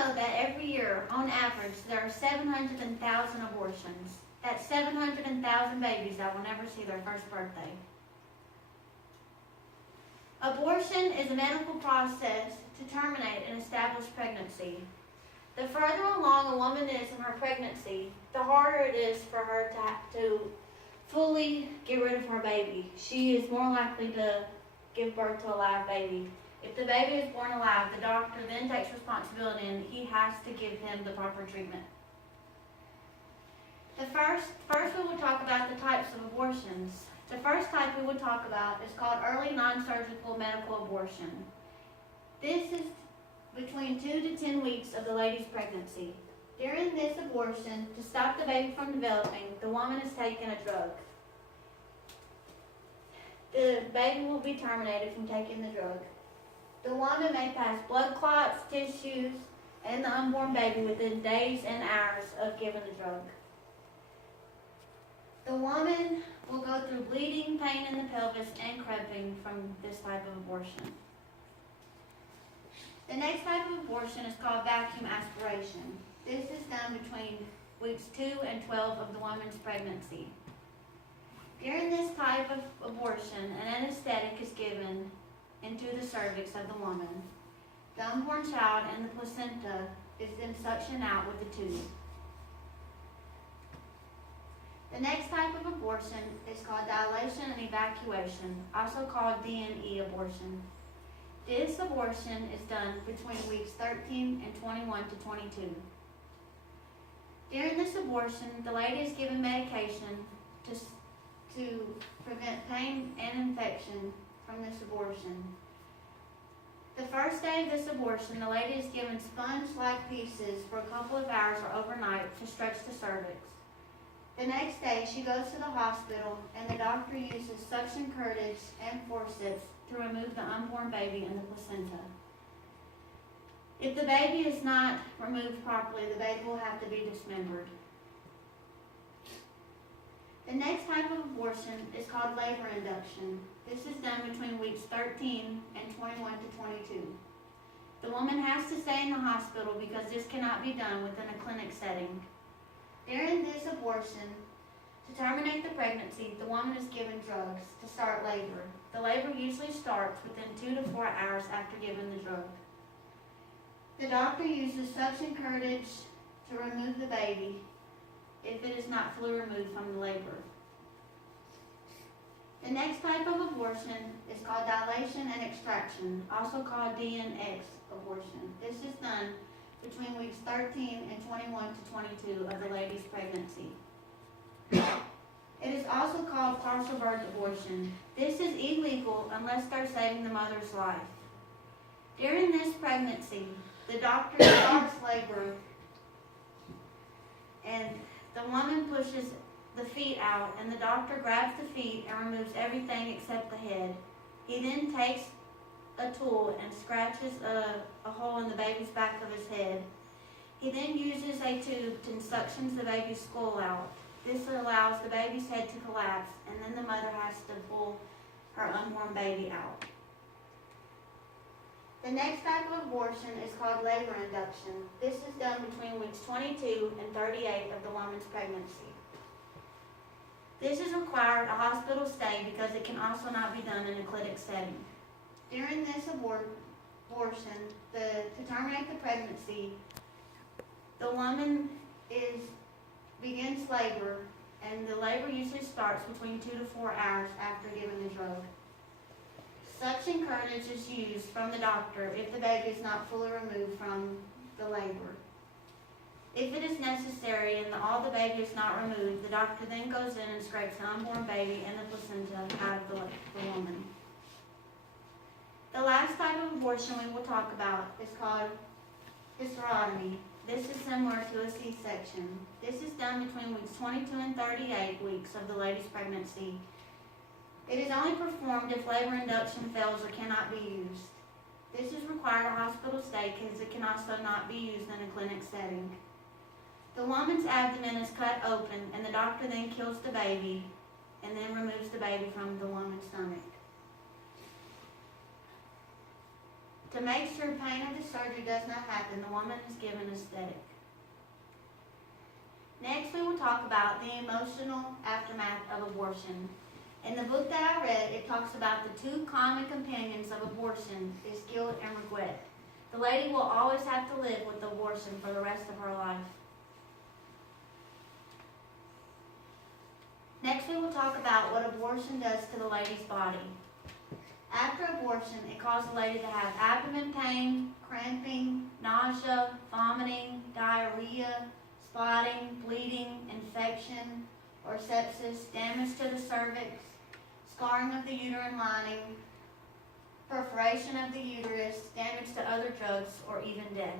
know that every year, on average, there are 700,000 abortions? That's 700,000 babies that will never see their first birthday. Abortion is a medical process to terminate an established pregnancy. The further along a woman is in her pregnancy, the harder it is for her to fully get rid of her baby. She is more likely to give birth to a live baby. If the baby is born alive, the doctor then takes responsibility and he has to give him the proper treatment. First we will talk about the types of abortions. The first type we will talk about is called early non-surgical medical abortion. This is between 2 to 10 weeks of the lady's pregnancy. During this abortion, to stop the baby from developing, the woman is taking a drug. The baby will be terminated from taking the drug. The woman may pass blood clots, tissues, and the unborn baby within days and hours of giving the drug. The woman will go through bleeding, pain in the pelvis, and cramping from this type of abortion. The next type of abortion is called vacuum aspiration. This is done between weeks 2 and 12 of the woman's pregnancy. During this type of abortion, an anesthetic is given into the cervix of the woman. The unborn child and the placenta is then suctioned out with a tube. The next type of abortion is called dilation and evacuation, also called DNE abortion. This abortion is done between weeks 13 and 21 to 22. During this abortion, the lady is given medication to prevent pain and infection from this abortion. The first day of this abortion, the lady is given sponge-like pieces for a couple of hours or overnight to stretch the cervix. The next day, she goes to the hospital and the doctor uses suction curtage and forceps to remove the unborn baby and the placenta. If the baby is not removed properly, the baby will have to be dismembered. The next type of abortion is called labor induction. This is done between weeks 13 and 21 to 22. The woman has to stay in the hospital because this cannot be done within a clinic setting. During this abortion, to terminate the pregnancy, the woman is given drugs to start labor. The labor usually starts within 2 to 4 hours after giving the drug. The doctor uses suction curtage to remove the baby if it is not fully removed from the labor. The next type of abortion is called dilation and extraction, also called DNX abortion. This is done between weeks 13 and 21 to 22 of the lady's pregnancy. It is also called partial birth abortion. This is illegal unless they're saving the mother's life. During this pregnancy, the doctor starts labor and the woman pushes the feet out and the doctor grabs the feet and removes everything except the head. He then takes a tool and scratches a hole in the baby's back of his head. He then uses a tube and suctions the baby's skull out. This allows the baby's head to collapse, and then the mother has to pull her unborn baby out. The next type of abortion is called labor induction. This is done between weeks 22 and 38 of the woman's pregnancy. This is required a hospital stay because it can also not be done in a clinic setting. During this abortion, to terminate the pregnancy, the woman begins labor, and the labor usually starts between 2 to 4 hours after giving the drug. Suction curtage is used from the doctor if the baby is not fully removed from the labor. If it is necessary and all the baby is not removed, the doctor then goes in and scrapes the unborn baby and the placenta out of the woman. The last type of abortion we will talk about is called hysterectomy. This is similar to a C-section. This is done between weeks 22 and 38 weeks of the lady's pregnancy. It is only performed if labor induction fails or cannot be used. This is required a hospital stay because it can also not be used in a clinic setting. The woman's abdomen is cut open and the doctor then kills the baby and then removes the baby from the woman's stomach. To make sure pain of the surgery does not happen, the woman is given anesthetic. Next, we will talk about the emotional aftermath of abortion. In the book that I read, it talks about the two common companions of abortion is guilt and regret. The lady will always have to live with abortion for the rest of her life. Next, we will talk about what abortion does to the lady's body. After abortion, it causes the lady to have abdomen pain, cramping, nausea, vomiting, diarrhea, spotting, bleeding, infection or sepsis, damage to the cervix, scarring of the uterine lining, perforation of the uterus, damage to other drugs, or even death.